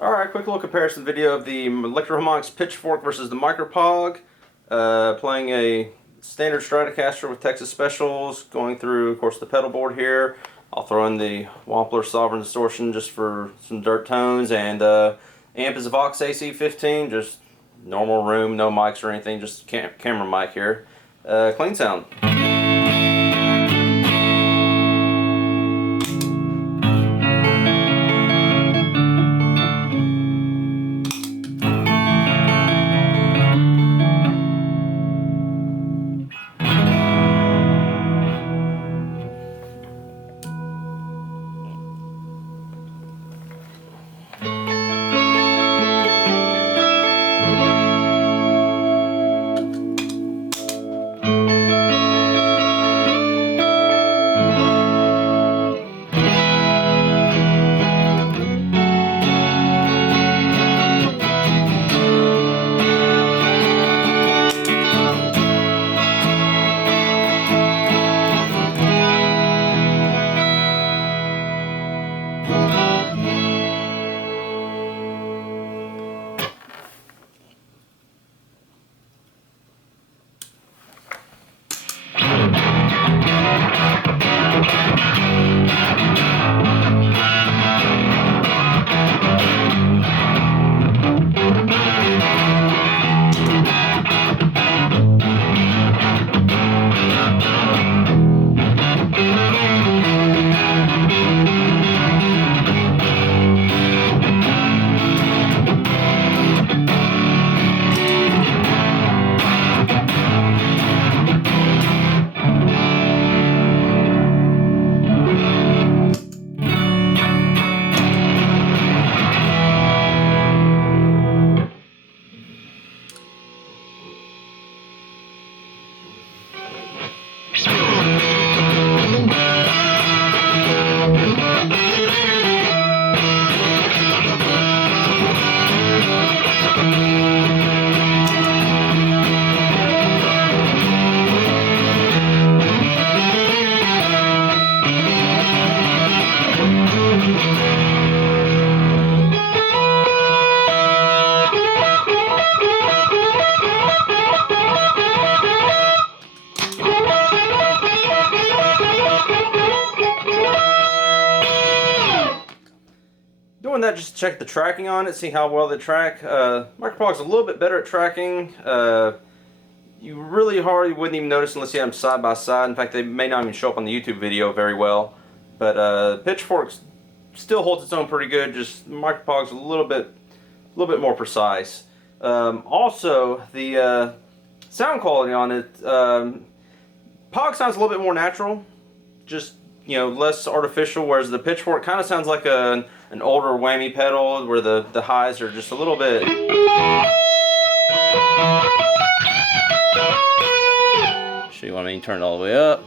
Alright, quick little comparison video of the Electro-Harmonix Pitchfork versus the Micro Pog. Playing a standard Stratocaster with Texas Specials, going through, of course, the pedal board here. I'll throw in the Wampler Sovereign Distortion just for some dirt tones, and amp is a VOX AC15, just normal room, no mics or anything, just camera mic here. Clean sound. Doing that just to check the tracking on it, see how well they track. Micro Pog's a little bit better at tracking. You really hardly wouldn't even notice unless you had them side by side. In fact, they may not even show up on the YouTube video very well. But Pitchfork still holds its own pretty good. Just Micro Pog's a little bit more precise. Also, the sound quality on it, Pog sounds a little bit more natural. Just, you know, less artificial, whereas the Pitchfork kind of sounds like an older whammy pedal where the highs are just a little bit. So you want me to turn it all the way up?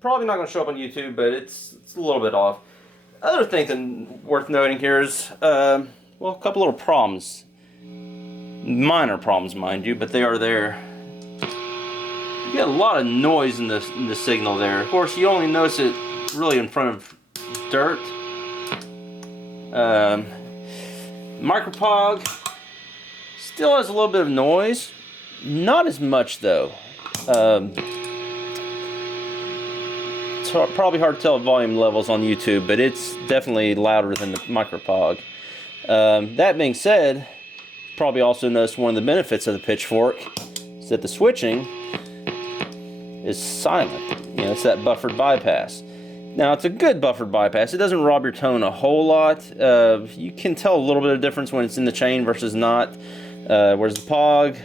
Probably not going to show up on YouTube, but it's a little bit off. Other things worth noting here is, well, a couple little problems. Minor problems, mind you, but they are there. You get a lot of noise in the signal there. Of course, you only notice it really in front of dirt. Micro Pog still has a little bit of noise. Not as much, though. Probably hard to tell volume levels on YouTube, but it's definitely louder than the Micro Pog. That being said, probably also noticed one of the benefits of the Pitchfork is that the switching is silent. You know, it's that buffered bypass. Now, it's a good buffered bypass. It doesn't rob your tone a whole lot. You can tell a little bit of difference when it's in the chain versus not. Whereas the Pog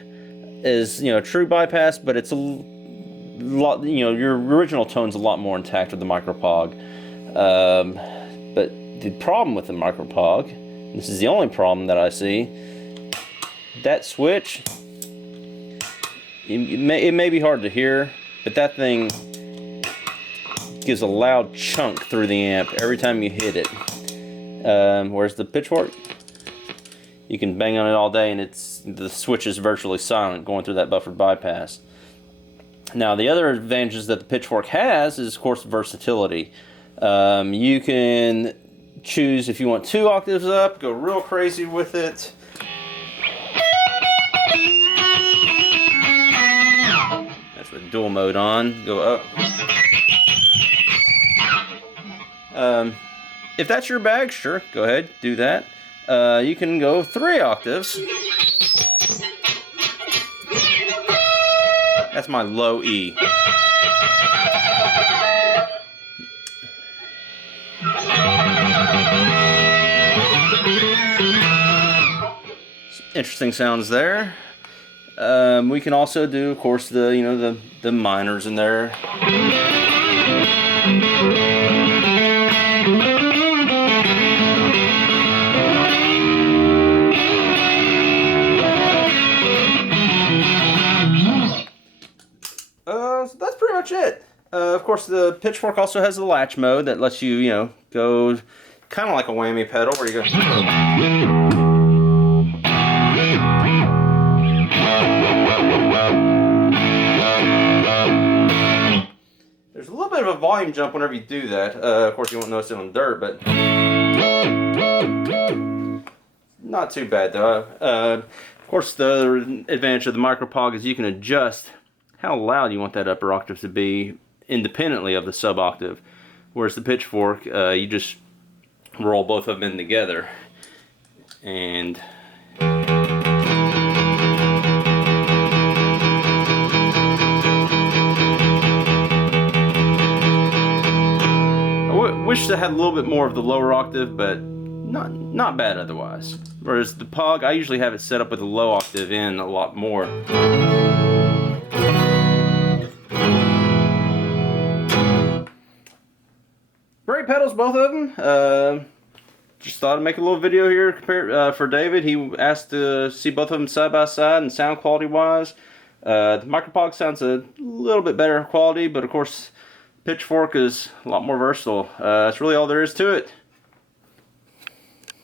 is, you know, true bypass, but it's a lot, you know, your original tone's a lot more intact with the Micro Pog. But the problem with the Micro Pog, this is the only problem that I see, that switch, it may be hard to hear, but that thing gives a loud chunk through the amp every time you hit it. Whereas the Pitchfork, you can bang on it all day and the switch is virtually silent going through that buffered bypass. Now the other advantages that the Pitchfork has is of course versatility. You can choose if you want 2 octaves up, go real crazy with it. That's with dual mode on, go up. If that's your bag, sure, go ahead, do that. You can go 3 octaves. That's my low E. Interesting sounds there. We can also do, of course, the minors in there. So that's pretty much it. Of course, the Pitchfork also has the latch mode that lets you, go kind of like a whammy pedal where you go. There's a little bit of a volume jump whenever you do that. Of course, you won't notice it on dirt, but not too bad though. Of course, the other advantage of the Micro Pog is you can adjust how loud you want that upper octave to be independently of the sub octave. Whereas the Pitchfork, you just roll both of them in together. And I wish I had a little bit more of the lower octave, but not bad otherwise. Whereas the Pog, I usually have it set up with a low octave in a lot more. Great pedals, both of them. Just thought I'd make a little video here for David. He asked to see both of them side by side and sound quality wise. The Micro Pog sounds a little bit better quality, but of course Pitchfork is a lot more versatile. That's really all there is to it.